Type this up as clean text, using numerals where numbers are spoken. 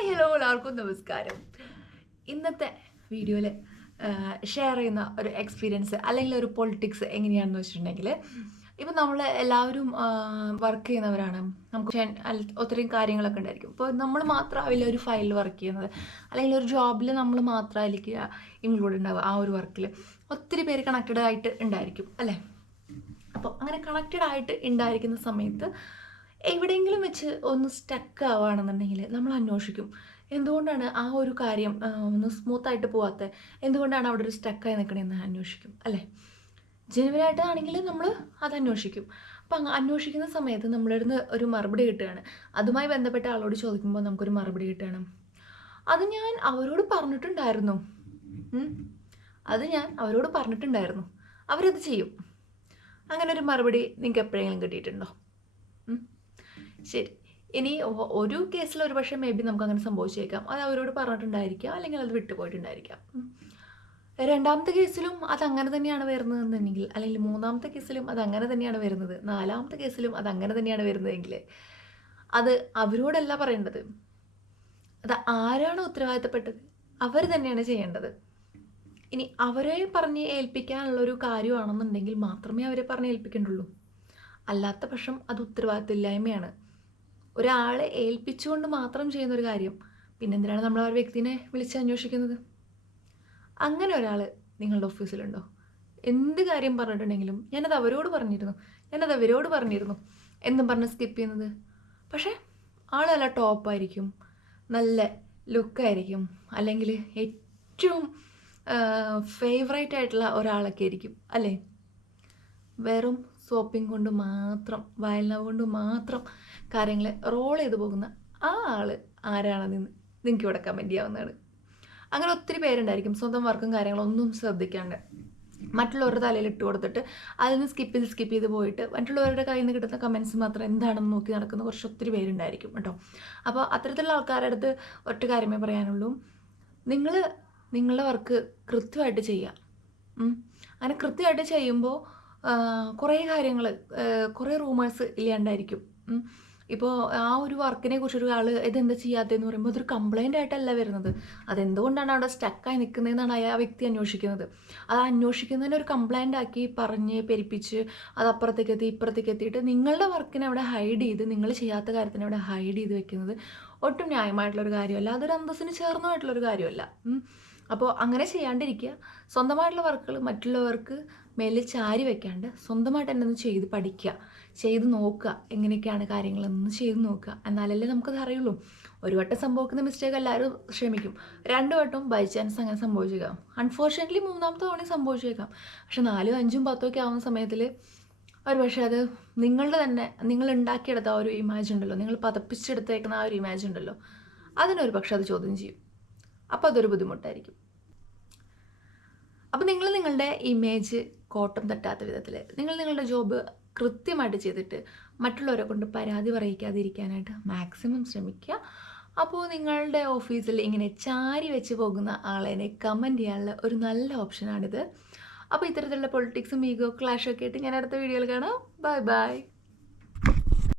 Hi hello എല്ലാവർക്കും നമസ്കാരം. ഇന്നത്തെ വീഡിയോയിൽ ഷെയർ ചെയ്യുന്ന ഒരു എക്സ്പീരിയൻസ് അല്ലെങ്കിൽ ഒരു പൊളിറ്റിക്സ് എങ്ങനെയാണെന്ന് വെച്ചിട്ടുണ്ടെങ്കിൽ, ഇപ്പം നമ്മൾ എല്ലാവരും വർക്ക് ചെയ്യുന്നവരാണ്. നമുക്ക് ഒത്തിരി കാര്യങ്ങളൊക്കെ ഉണ്ടായിരിക്കും. ഇപ്പോൾ നമ്മൾ മാത്രമാവില്ല ഒരു ഫയലിൽ വർക്ക് ചെയ്യുന്നത്, അല്ലെങ്കിൽ ഒരു ജോബിൽ നമ്മൾ മാത്രമായിരിക്കുക ഇൻക്ലൂഡ് ഉണ്ടാവുക. ആ ഒരു വർക്കിൽ ഒത്തിരി പേര് കണക്റ്റഡ് ആയിട്ട് ഉണ്ടായിരിക്കും അല്ലേ. അപ്പോൾ അങ്ങനെ കണക്റ്റഡ് ആയിട്ട് ഉണ്ടായിരിക്കുന്ന സമയത്ത് എവിടെയെങ്കിലും വെച്ച് ഒന്ന് സ്റ്റക്ക് ആവുകയാണെന്നുണ്ടെങ്കിൽ നമ്മൾ അന്വേഷിക്കും, എന്തുകൊണ്ടാണ് ആ ഒരു കാര്യം ഒന്ന് സ്മൂത്തായിട്ട് പോകാത്തത്, എന്തുകൊണ്ടാണ് അവിടെ ഒരു സ്റ്റക്കായി നിൽക്കണമെന്ന് അന്വേഷിക്കും അല്ലേ. ജെനുവിനായിട്ടാണെങ്കിൽ നമ്മൾ അത് അന്വേഷിക്കും. അപ്പം അന്വേഷിക്കുന്ന സമയത്ത് നമ്മളിടുന്ന് ഒരു മറുപടി കിട്ടുകയാണ്. അതുമായി ബന്ധപ്പെട്ട ആളോട് ചോദിക്കുമ്പോൾ നമുക്കൊരു മറുപടി കിട്ടുകയാണ്, അത് ഞാൻ അവരോട് പറഞ്ഞിട്ടുണ്ടായിരുന്നു, അവരത് ചെയ്യും. അങ്ങനെ ഒരു മറുപടി നിങ്ങൾക്ക് എപ്പോഴെങ്കിലും കിട്ടിയിട്ടുണ്ടോ? ശരി, ഇനി ഒരു കേസിൽ ഒരു പക്ഷേ മേ ബി നമുക്ക് അങ്ങനെ സംഭവിച്ചേക്കാം. അത് അവരോട് പറഞ്ഞിട്ടുണ്ടായിരിക്കാം, അല്ലെങ്കിൽ അത് വിട്ടുപോയിട്ടുണ്ടായിരിക്കാം. രണ്ടാമത്തെ കേസിലും അത് അങ്ങനെ തന്നെയാണ് വരുന്നതെന്നുണ്ടെങ്കിൽ, അല്ലെങ്കിൽ മൂന്നാമത്തെ കേസിലും അത് അങ്ങനെ തന്നെയാണ് വരുന്നത്, നാലാമത്തെ കേസിലും അത് അങ്ങനെ തന്നെയാണ് വരുന്നതെങ്കിൽ അത് അവരോടല്ല പറയേണ്ടത്. അത് ആരാണോ ഉത്തരവാദിത്തപ്പെട്ടത് അവർ തന്നെയാണ് ചെയ്യേണ്ടത്. ഇനി അവരെ പറഞ്ഞ് ഏൽപ്പിക്കാനുള്ളൊരു കാര്യമാണെന്നുണ്ടെങ്കിൽ മാത്രമേ അവരെ പറഞ്ഞ് ഏൽപ്പിക്കേണ്ടുള്ളൂ. അല്ലാത്ത പക്ഷം അത് ഉത്തരവാദിത്തമില്ലായ്മയാണ്. ഒരാളെ ഏൽപ്പിച്ചുകൊണ്ട് മാത്രം ചെയ്യുന്നൊരു കാര്യം പിന്നെന്തിനാണ് നമ്മൾ ആ ഒരു വ്യക്തിനെ വിളിച്ച് അന്വേഷിക്കുന്നത്? അങ്ങനെ ഒരാൾ നിങ്ങളുടെ ഓഫീസിലുണ്ടോ? എന്ത് കാര്യം പറഞ്ഞിട്ടുണ്ടെങ്കിലും ഞാനത് അവരോട് പറഞ്ഞിരുന്നു എന്നും പറഞ്ഞ് സ്കിപ്പ് ചെയ്യുന്നത്. പക്ഷേ ആൾ നല്ല ടോപ്പായിരിക്കും, നല്ല ലുക്കായിരിക്കും, അല്ലെങ്കിൽ ഏറ്റവും ഫേവറേറ്റ് ആയിട്ടുള്ള ഒരാളൊക്കെ ആയിരിക്കും അല്ലേ. വെറും സോപ്പിംഗ് കൊണ്ട് മാത്രം, വയൽനവ് കൊണ്ട് മാത്രം കാര്യങ്ങൾ റോൾ ചെയ്ത് പോകുന്ന ആ ആൾ ആരാണെന്ന് നിങ്ങൾക്ക് ഇവിടെ കമൻറ്റ് ചെയ്യാവുന്നതാണ്. അങ്ങനെ ഒത്തിരി പേരുണ്ടായിരിക്കും സ്വന്തം വർക്കും കാര്യങ്ങളൊന്നും ശ്രദ്ധിക്കാണ്ട് മറ്റുള്ളവരുടെ തലയിൽ ഇട്ട് കൊടുത്തിട്ട് അതിൽ നിന്ന് സ്കിപ്പ് ചെയ്ത് പോയിട്ട് മറ്റുള്ളവരുടെ കയ്യിൽ നിന്ന് കിട്ടുന്ന കമൻസ് മാത്രം എന്താണെന്ന് നോക്കി നടക്കുന്ന ഒത്തിരി പേരുണ്ടായിരിക്കും കേട്ടോ. അപ്പോൾ അത്തരത്തിലുള്ള ആൾക്കാരുടെ അടുത്ത് ഒറ്റ കാര്യമേ പറയാനുള്ളൂ, നിങ്ങൾ നിങ്ങളുടെ വർക്ക് കൃത്യമായിട്ട് ചെയ്യുക. അങ്ങനെ കൃത്യമായിട്ട് ചെയ്യുമ്പോൾ കുറേ കാര്യങ്ങൾ, കുറേ റൂമേഴ്സ് ഇല്ലാണ്ടായിരിക്കും. ഇപ്പോൾ ആ ഒരു വർക്കിനെ കുറിച്ചൊരു ആൾ ഇതെന്താ ചെയ്യാത്തതെന്ന് പറയുമ്പോൾ അതൊരു കംപ്ലൈൻ്റ് ആയിട്ടല്ല വരുന്നത്. അതെന്തുകൊണ്ടാണ് അവിടെ സ്റ്റക്കായി നിൽക്കുന്നതെന്നാണ് ആ വ്യക്തി അന്വേഷിക്കുന്നത്. അത് അന്വേഷിക്കുന്നതിന് ഒരു കംപ്ലൈൻ്റ് ആക്കി പറഞ്ഞ് പെരിപ്പിച്ച് അത് അപ്പുറത്തേക്ക് ഇപ്പുറത്തേക്ക് എത്തിയിട്ട് നിങ്ങളുടെ വർക്കിനെ അവിടെ ഹൈഡ് ചെയ്ത്, നിങ്ങൾ ചെയ്യാത്ത കാര്യത്തിനെ അവിടെ ഹൈഡ് ചെയ്ത് വെക്കുന്നത് ഒട്ടും ന്യായമായിട്ടുള്ളൊരു കാര്യമല്ല. അതൊരു അന്തസ്സിന് ചേർന്നതായിട്ടുള്ളൊരു കാര്യമല്ല. അപ്പോൾ അങ്ങനെ ചെയ്യാണ്ടിരിക്കുക. സ്വന്തമായിട്ടുള്ള വർക്കുകൾ മറ്റുള്ളവർക്ക് മേലിൽ ചാരി വെക്കാണ്ട് സ്വന്തമായിട്ട് തന്നെ ഒന്ന് ചെയ്ത് പഠിക്കുക, ചെയ്ത് നോക്കുക, എങ്ങനെയൊക്കെയാണ് കാര്യങ്ങളെന്ന് ചെയ്ത് നോക്കുക. എന്നാലല്ലേ നമുക്കത് അറിയുള്ളൂ. ഒരു വട്ടം സംഭവിക്കുന്ന മിസ്റ്റേക്ക് എല്ലാവരും ക്ഷമിക്കും, 2 വട്ടം ബൈ ചാൻസ് അങ്ങനെ സംഭവിച്ചേക്കാം. അൺഫോർച്യുനേറ്റ്ലി 3ാമത്തെ തവണ സംഭവിച്ചേക്കാം. പക്ഷെ 4, 5, 10 ഒക്കെ ആവുന്ന സമയത്തിൽ ഒരു പക്ഷേ അത് നിങ്ങൾ ഉണ്ടാക്കിയെടുത്ത ആ ഒരു ഇമേജ് ഉണ്ടല്ലോ, നിങ്ങൾ പതപ്പിച്ചെടുത്തേക്കുന്ന ആ ഒരു ഇമേജ് ഉണ്ടല്ലോ, അതിനൊരു പക്ഷെ അത് ചോദ്യം ചെയ്യും. അപ്പോൾ അതൊരു ബുദ്ധിമുട്ടായിരിക്കും. അപ്പോൾ നിങ്ങൾ നിങ്ങളുടെ ഇമേജ് കോട്ടം തട്ടാത്ത വിധത്തിൽ നിങ്ങളുടെ ജോബ് കൃത്യമായിട്ട് ചെയ്തിട്ട് മറ്റുള്ളവരെ കൊണ്ട് പരാതി പറയിക്കാതിരിക്കാനായിട്ട് മാക്സിമം ശ്രമിക്കുക. അപ്പോൾ നിങ്ങളുടെ ഓഫീസിൽ ഇങ്ങനെ ചാരി വെച്ച് പോകുന്ന ആളെ കമൻറ്റ് ചെയ്യാനുള്ള ഒരു നല്ല ഓപ്ഷനാണിത്. അപ്പോൾ ഇത്തരത്തിലുള്ള പൊളിറ്റിക്സും ഈഗോ ക്ലാഷൊക്കെ ആയിട്ട് ഞാൻ അടുത്ത വീഡിയോയിൽ കാണാം. Bye bye.